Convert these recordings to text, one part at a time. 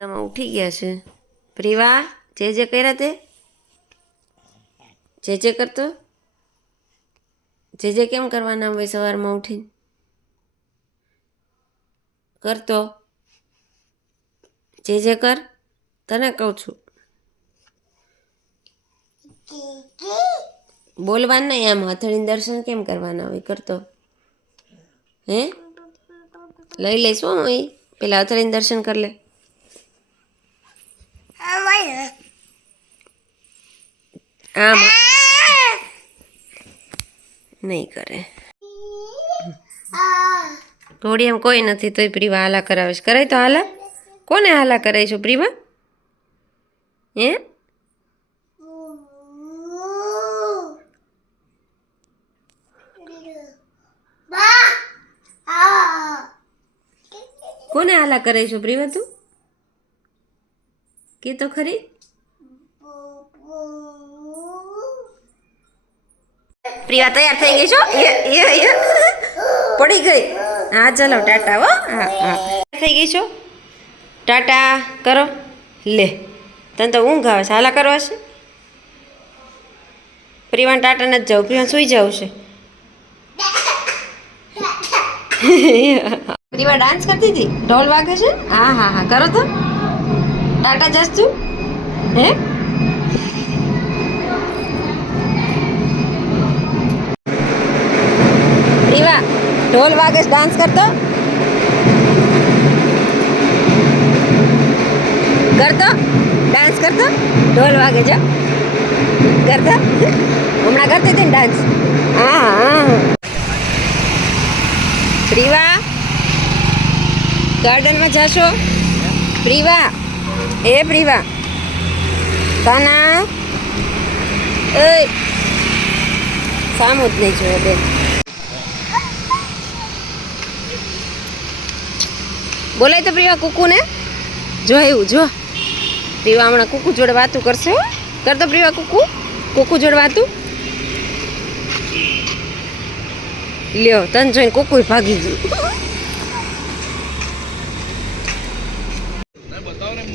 તમે ઉઠી ગયા છે પ્રિવા? જે કર્યા તે જે કરતો જે કેમ કરવાના હોય સવારમાં ઉઠીને કરતો જે કર, તને કહું છું બોલવાનું નહીં. આમ હથળીને દર્શન કેમ કરવાના હોય કરતો? હે લઈ લઈશું એ પેલા હથળીને દર્શન કરી લે. આમ નહીં કરે ઘોડી. એમ કોઈ નથી તોય પ્રિવા હાલા કરાવે છે. કરાય તો હાલા. કોને હાલા કરાય છો પ્રિવા? હે કોને હાલા કરાય છો પ્રિવા? તું કે તો ખરી. પ્રિવા તૈયાર થઈ ગઈ છો? પડી ગઈ. હા ચલો ટાટા. હો હા હા થઈ ગઈ છો? ટાટા કરો. લે તને તો ઊંઘ આવે છે. હાલા કરવા છે પ્રિવાને? ટાટા નથી જવું, પ્રિવા સુઈ જવું છે. પ્રિવા ડાન્સ કરતી હતી, ઢોલ વાગે છે. હા હા હા કરો તો. ટાટા જસ તું. હે પ્રિવા ઢોલ વાગે ડાન્સ કરતો ડાન્સ કરતો. ઢોલ વાગે છે કરતો. હમણાં કરતી હતી ને ડાન્સ. હા હા પ્રિવા ગાર્ડનમાં જાશો? પ્રિવા એ પ્રિવા તાના એ સામું જ નહીં જોયે બેન. બોલાય તો પ્રિવા કુકુ ને. જો એવું જો પ્રિવા હમણાં કુકુ જોડે વાતું કરશે. હો કરતો પ્રિવા કુકુ જોડે વાતું. લ્યો તને જોઈને કુકુ ભાગી ગયું.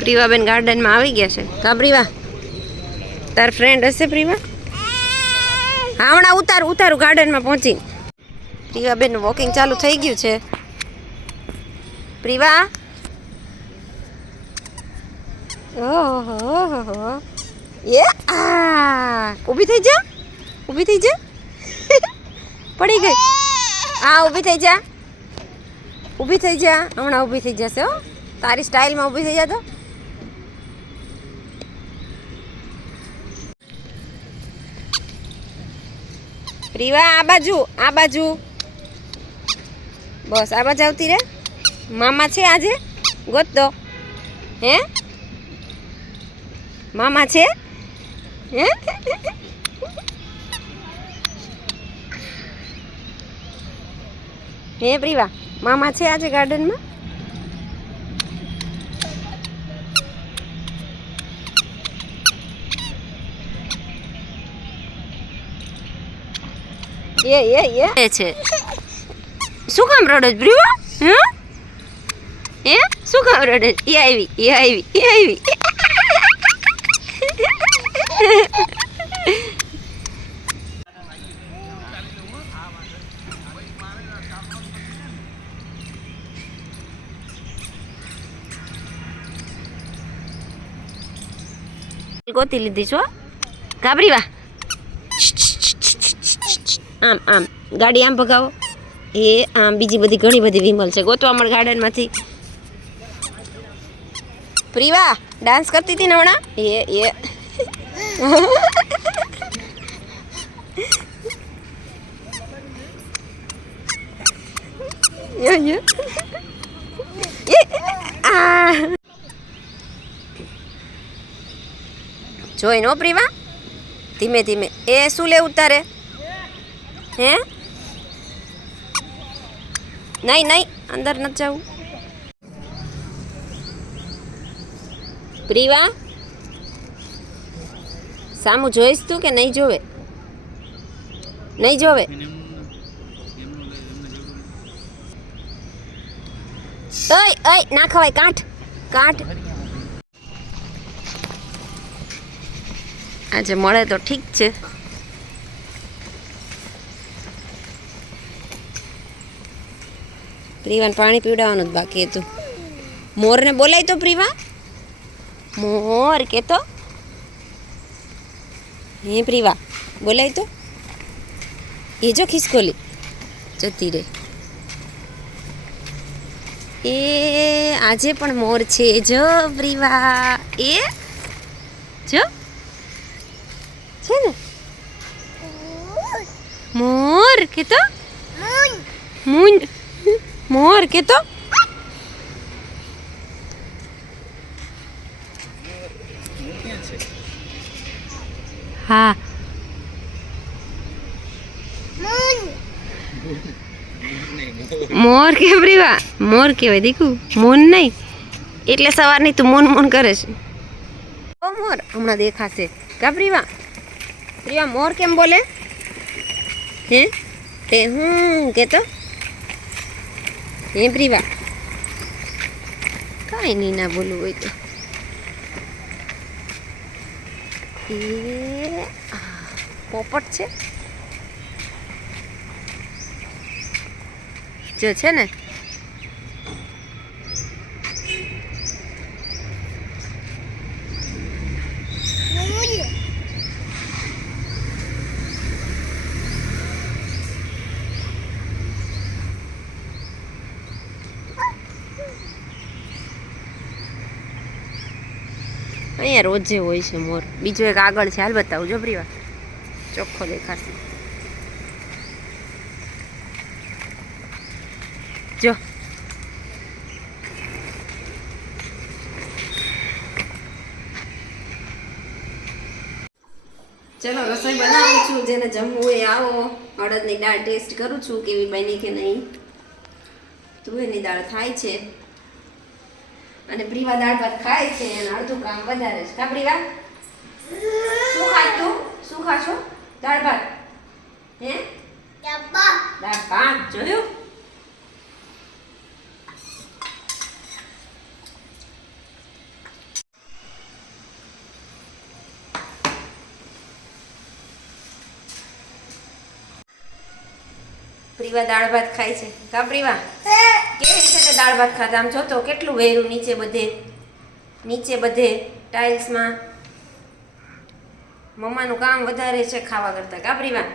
પ્રિવાબેન ગાર્ડનમાં આવી ગયા છે. કા પ્રિવા તાર ફ્રેન્ડ હશે પ્રિવા? હા હમણાં ઉતારું ગાર્ડનમાં પહોંચી. પ્રિવાબેન વોકિંગ ચાલુ થઈ ગયું છે. પ્રિવા ઓહો એ આ ઊભી થઈ જા. પડી ગઈ. હા ઊભી થઈ જા. હમણાં ઊભી થઈ જશે. હો તારી સ્ટાઇલમાં ઊભી થઈ જા તો. પ્રિવા આ બાજુ બસ આ બાજુ આવતી રે. મામા છે આજે ગોત દો. હે મામા છે? હે હે પ્રિવા મામા છે આજે ગાર્ડનમાં? એ છે. શું કામ રડે પ્રિવા? હે શું કામ રડે? એ આવી ગોતી લીધી છો કાબરીવા. આમ ગાડી આમ ભગાવો. એ આમ બીજી બધી ઘણી બધી વિમલ છે. ગોતવા મળે ગાર્ડનમાંથી. પ્રિવા ડાન્સ કરતી હતી ને હમણાં. જોઈ નો પ્રિવા ધીમે. એ શું લેવું તારે? હે નહીં અંદર નથી જવું. પ્રિવા સામું જોઈશ તું કે નહીં જોવે? ઓય ના ખવાય. કાંઠ આજે મળે તો ઠીક છે. પ્રીવાને પાણી પીવડાવવાનું જ બાકી હતું. મોરને બોલાય તો પ્રીવા, મોર કે તો હે પ્રીવા બોલાય તો. એ જો ખિસકોલી જતી રે. એ આજે પણ મોર છે જો પ્રીવા. એ જો છે ને મોર કે તો મૂન મોર કે તો. હા મોર કે પ્રીવા મોર કહેવાય દીકુ, મૂન નહીં. એટલે સવારની તું મૂન મૂન કરે છે. ઓ મોર હમણાં દેખાશે કા પ્રીવા. પ્રીવા મોર કેમ બોલે હે તે હું કે તો હે પ્રીવા. કાંઈ નહીં ના બોલવું હોય તો. એ પોપટ છે જો છે ને. અહીંયા રોજે હોય છે મોર. બીજો એક આગળ છે, હાલ બતાવું જો પ્રીવા, ચોખ્ખો દેખાશે જો. ચલો રસોઈ બનાવું છું, જેને જમવું એ આવો. અડદની દાળ ટેસ્ટ કરું છું કેવી બની કે નહીં. તુવેરની દાળ થાય છે અને પ્રીવા દાળ ભાત ખાય છે અને અડધું કામ વધારે છે કા પ્રીવા. શું ખાય તું, શું ખાશો? દાળ ભાત હે દાળ ભાત જોયું. પ્રીવા દાળ ભાત ખાય છે કા પ્રીવા. કેવી રીતે દાળ ભાત ખાતા આમ જો તો કેટલું વેરું નીચે બધે ટાઇલ્સમાં. મમ્માનું કામ વધારે છે ખાવા કરતા કા પ્રીવા.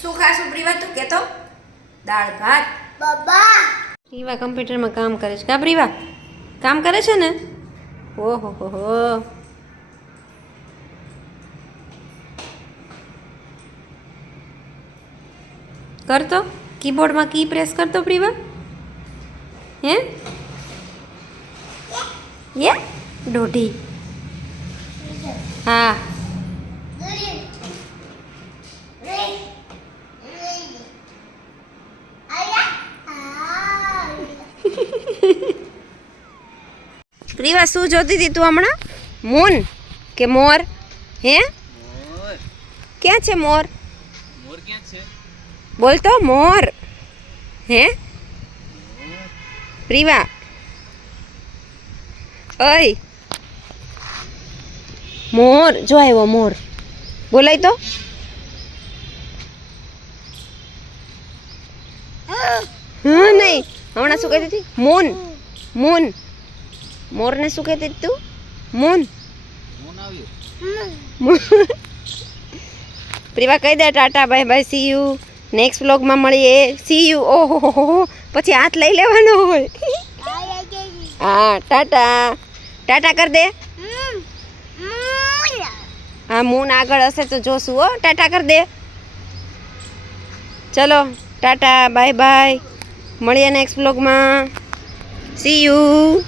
શું ખાશું પ્રીવા તું કે તો? દાળ ભાત. પ્રીવા કમ્પ્યુટરમાં કામ કરે છે કા પ્રીવા. કામ કરે છે ને. ઓહો હો. કરતો કીબોર્ડમાં કી પ્રેસ કરતો પ્રીવા હે. યે દોઢી. હા પ્રીવા શું જોતી હતી તું હમણાં? મૂન કે મોર હે? ક્યાં છે મોર? મોર ક્યાં છે? બોલ તો મોર હે પ્રીવા. ઓય મોર જો આવ્યો મોર. બોલાય તો. હા નહીં હમણાં શું કહેતી હતી? Moon moon. મોરને શું કહેતી હતી તું? મૂન. પ્રીવા કહી દે tata bye bye see you. Next વ્લોગમાં મળીએ. See you. ઓહો પછી હાથ લઈ લેવાનો હોય. હા ટાટા ટાટા કર દે. હા મૂન આગળ હશે તો જોશું હો. ટાટા કર દે. ચલો ટાટા બાય બાય. મળીએ નેક્સ્ટ વ્લોગમાં. C you.